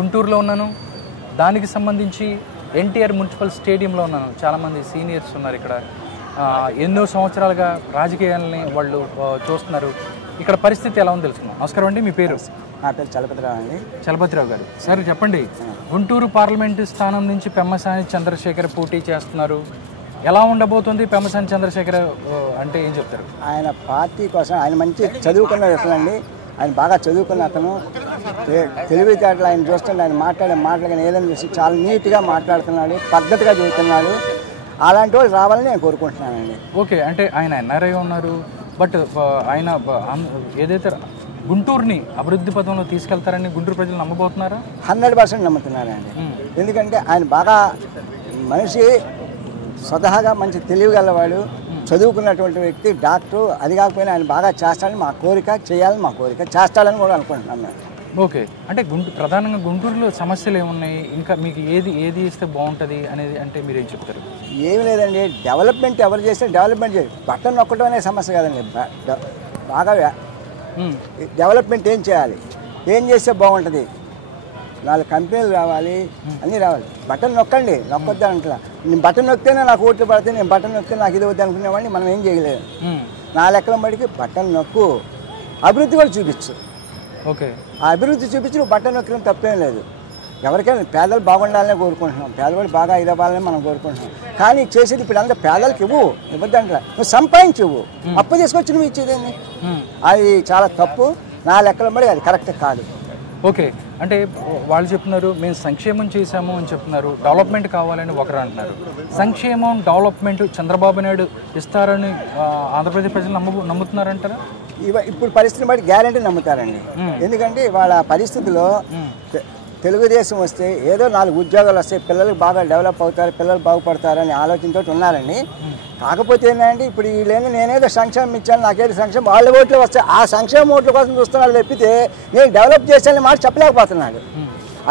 గుంటూరులో ఉన్నాను. దానికి సంబంధించి ఎన్టీఆర్ మున్సిపల్ స్టేడియంలో ఉన్నాను. చాలామంది సీనియర్స్ ఉన్నారు ఇక్కడ. ఎన్నో సంవత్సరాలుగా రాజకీయాలని వాళ్ళు చూస్తున్నారు. ఇక్కడ పరిస్థితి ఎలా ఉందో తెలుసుకున్నాం. నమస్కారం అండి, మీ పేరు? నా పేరు చలపతిరావు అండి. చలపతిరావు గారు, సార్ చెప్పండి, గుంటూరు పార్లమెంటు స్థానం నుంచి పెమ్మసాని చంద్రశేఖర్ పోటీ చేస్తున్నారు. ఎలా ఉండబోతుంది? పెమ్మసాని చంద్రశేఖర్ అంటే ఏం చెప్తారు? ఆయన పార్టీ కోసం ఆయన మంచి చదువుకున్న వ్యక్తులు అండి. ఆయన బాగా చదువుకున్న అతను, తెలివితేటలు ఆయన చూస్తుంటే ఆయన మాట్లాడే మాటలు కానీ ఏదైనా చూసి చాలా నీట్గా మాట్లాడుతున్నాడు, పద్ధతిగా చదువుతున్నాడు. అలాంటి వాళ్ళు రావాలని నేను కోరుకుంటున్నానండి. ఓకే, అంటే ఆయన ఎన్ఆర్ఐ ఉన్నారు, బట్ ఆయన ఏదైతే గుంటూరుని అభివృద్ధి పథంలో తీసుకెళ్తారని గుంటూరు ప్రజలు నమ్మబోతున్నారా? 100% నమ్ముతున్నారండి. ఎందుకంటే ఆయన బాగా మనిషి, స్వతహాగా మంచి తెలివిగలవాడు, చదువుకున్నటువంటి వ్యక్తి, డాక్టర్. అది కాకపోయినా ఆయన బాగా చేస్తాడని మా కోరిక, చేయాలని మా కోరిక, చేస్తాడని కూడా అనుకుంటున్నాం మేము. ఓకే, అంటే ప్రధానంగా గుంటూరులో సమస్యలు ఏమున్నాయి, ఇంకా మీకు ఏది ఇస్తే బాగుంటుంది అనేది అంటే మీరేం చెప్తారు? ఏమి లేదండి, డెవలప్మెంట్ ఎవరు చేస్తే డెవలప్మెంట్ చేయాలి. బట్టన్ నొక్కడం అనే సమస్య కాదండి. బాగా డెవలప్మెంట్ ఏం చేయాలి, ఏం చేస్తే బాగుంటుంది, 4 కంపెనీలు రావాలి, అన్నీ రావాలి. బటన్ నొక్కండి, నొక్కొద్దా అంటలా. నేను బటన్ నొక్కితేనే నాకు ఓట్లు పడితే, నేను బటన్ నొక్కితే నాకు ఇది వద్దు అనుకునేవాడిని. మనం ఏం చేయలేదు. నా లెక్కల బడికి బటన్ నొక్కు, అభివృద్ధి కూడా చూపించు. ఓకే, ఆ అభివృద్ధి చూపించి నువ్వు బటన్ నొక్కడం తప్పేం లేదు. ఎవరికైనా పేదలు బాగుండాలని కోరుకుంటున్నాం, పేదవాళ్ళు బాగా ఇవ్వాలని మనం కోరుకుంటున్నాం. కానీ చేసేది ఇప్పుడు అంతా పేదలకు ఇవ్వద్దంట, నువ్వు సంపాదించి ఇవ్వు, అప్పు తీసుకొచ్చి నువ్వు ఇచ్చేదేంది, అది చాలా తప్పు. నా లెక్కల బడి అది కరెక్ట్ కాదు. ఓకే, అంటే వాళ్ళు చెప్తున్నారు మేము సంక్షేమం చేశాము అని చెప్తున్నారు, డెవలప్మెంట్ కావాలని ఒకరు అంటున్నారు. సంక్షేమం డెవలప్మెంట్ చంద్రబాబు నాయుడు ఇస్తారని ఆంధ్రప్రదేశ్ ప్రజలు నమ్ముతున్నారంటారా? ఇప్పుడు పరిస్థితిని బట్టి గ్యారెంటీ నమ్ముతారండి. ఎందుకంటే వాళ్ళ పరిస్థితుల్లో తెలుగుదేశం వస్తే ఏదో 4 ఉద్యోగాలు వస్తాయి, పిల్లలు బాగా డెవలప్ అవుతారు, పిల్లలు బాగుపడతారని ఆలోచనతో ఉన్నారండి. కాకపోతే ఏంటంటే ఇప్పుడు వీళ్ళేమో నేనేదో సంక్షేమం ఇచ్చాను, నాకేదో సంక్షేమం, వాళ్ళ ఓట్లు వస్తాయి, ఆ సంక్షేమ ఓట్ల కోసం చూస్తున్నారు తప్పితే నేను డెవలప్ చేశానని మాట చెప్పలేకపోతున్నాడు.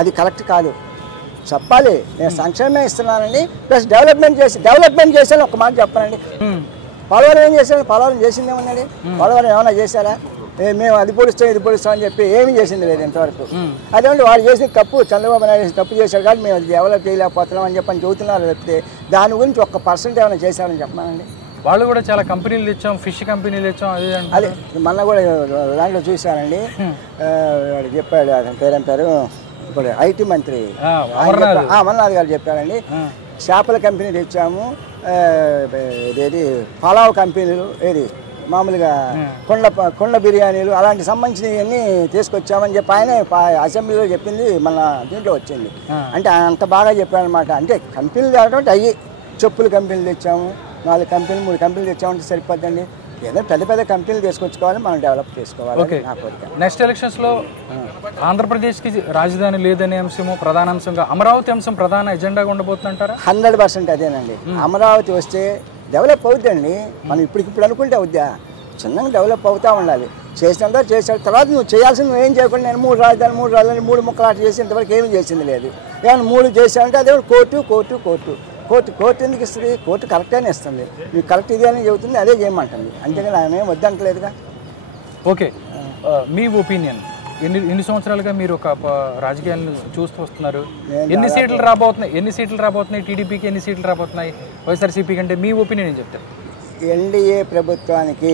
అది కరెక్ట్ కాదు. చెప్పాలి, నేను సంక్షేమం ఇస్తున్నానండి, ప్లస్ డెవలప్మెంట్ చేశాను ఒక మాట చెప్పానండి. పోలవరం ఏం చేశాడు? పోలవరం చేసింది ఏమన్నాడు? పోలవరం ఏమైనా చేశారా? మేము అది పొడుస్తాం ఇది పొడుస్తాం అని చెప్పి ఏమీ చేసింది లేదు ఇంతవరకు. అదేమంటే వాడు చేసిన తప్పు, చంద్రబాబు నాయుడు తప్పు చేశాడు కానీ మేము అది డెవలప్ చేయలేకపోతున్నాం అని చెప్పని చెబుతున్నారు తప్పితే దాని గురించి 1% ఏమైనా చేశారని చెప్పానండి. వాళ్ళు కూడా చాలా కంపెనీలు ఇచ్చాం, ఫిష్ కంపెనీలు ఇచ్చాం, అదే మొన్న కూడా దాంట్లో చూశానండి. వాడు చెప్పాడు, అతని పేరేం పేరు, ఇప్పుడు ఐటీ మంత్రి అమర్నాథ్ గారు చెప్పారండి, చేపల కంపెనీ తెచ్చాము, ఏది పలావ్ కంపెనీలు, ఏది మామూలుగా కొండ బిర్యానీలు అలాంటి సంబంధించినవన్నీ తీసుకొచ్చామని చెప్పి ఆయన అసెంబ్లీలో చెప్పింది మన దీంట్లో వచ్చింది. అంటే ఆయన అంత బాగా చెప్పారనమాట. అంటే కంపెనీలు తేవడం అయ్యి చెప్పుల కంపెనీలు తెచ్చాము, 4 కంపెనీలు 3 కంపెనీలు తెచ్చామంటే సరిపోద్దండి. ఏదో పెద్ద కంపెనీలు తీసుకొచ్చుకోవాలి, మనం డెవలప్ చేసుకోవాలి. నెక్స్ట్ ఎలక్షన్స్లో ఆంధ్రప్రదేశ్కి రాజధాని లేదనే అంశము ప్రధాన అంశంగా, అమరావతి అంశం ప్రధాన ఎజెండాగా ఉండబోతుందంటారా? 100% అదేనండి. అమరావతి వస్తే డెవలప్ అవుద్దండి. మనం ఇప్పటికిప్పుడు అనుకుంటే అవుద్దా? చిన్నగా డెవలప్ అవుతూ ఉండాలి. చేసినంత చేసాడు, తర్వాత నువ్వు చేయాల్సింది నువ్వు ఏం చేయకుండా నేను 3 రాజధాని 3 ముక్కలాట చేసి ఇంతవరకు ఏమీ చేసింది లేదు. ఏమైనా 3 చేసావంటే అదే కోర్టు ఎందుకు ఇస్తుంది? కోర్టు కరెక్ట్గానే ఇస్తుంది. నీకు కరెక్ట్ ఇది అని చెబుతుంది, అదే చేయమంటుంది. అంతేగాని ఆయన ఏం వద్దంటలేదుగా. ఓకే, మీ ఒపీనియన్, ఎన్ని సంవత్సరాలుగా మీరు ఒక రాజకీయాలను చూస్తూ వస్తున్నారు? ఎన్ని సీట్లు రాబోతున్నాయి టీడీపీకి, ఎన్ని సీట్లు రాబోతున్నాయి వైఎస్ఆర్సీపీ కంటే? మీ ఒపీనియన్ ఏం చెప్తారు? ఎన్డీఏ ప్రభుత్వానికి,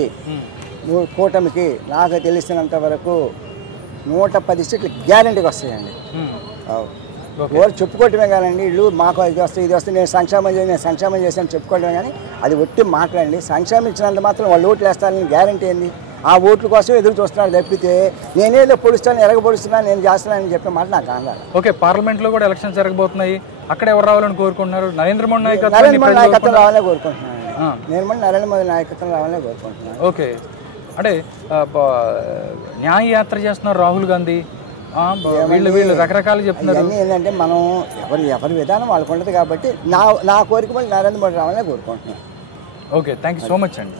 కూటమికి నాకు తెలిసినంత వరకు 110 సీట్లు గ్యారెంటీగా వస్తాయండి. ఎవరు చెప్పుకోవటమే కానండి, వీళ్ళు మాకు ఇది వస్తుంది ఇది వస్తుంది, నేను సంక్షేమం చేశాను చెప్పుకోవటమే కానీ అది ఒట్టి మాట్లాడండి. సంక్షేమం ఇచ్చినంత మాత్రం వాళ్ళు ఓట్లు వేస్తారని గ్యారెంటీ ఏంది? ఆ ఓట్ల కోసం ఎదురు చూస్తున్నారు తప్పితే నేనేదో పొడుస్తాను ఎరగబొడుస్తున్నాను నేను చేస్తున్నానని చెప్పే మాట నాకు అందాలి. ఓకే, పార్లమెంట్లో కూడా ఎలక్షన్స్ జరగబోతున్నాయి. అక్కడ ఎవరు రావాలని కోరుకుంటున్నారు? నరేంద్ర మోడీ నాయకత్వం రావాలని కోరుకుంటున్నాను. నరేంద్ర మోదీ నాయకత్వం రావాలని కోరుకుంటున్నాను. ఓకే, అంటే న్యాయయాత్ర చేస్తున్నారు రాహుల్ గాంధీ, వీళ్ళు రకరకాలు చెప్తున్నారు. అన్నీ ఏంటంటే మనం ఎవరి విధానం వాళ్ళకు ఉంటుంది కాబట్టి నా కోరిక మళ్ళీ నరేంద్ర మోడీ రావాలని కోరుకుంటున్నాను. Okay, thank you so much అండి.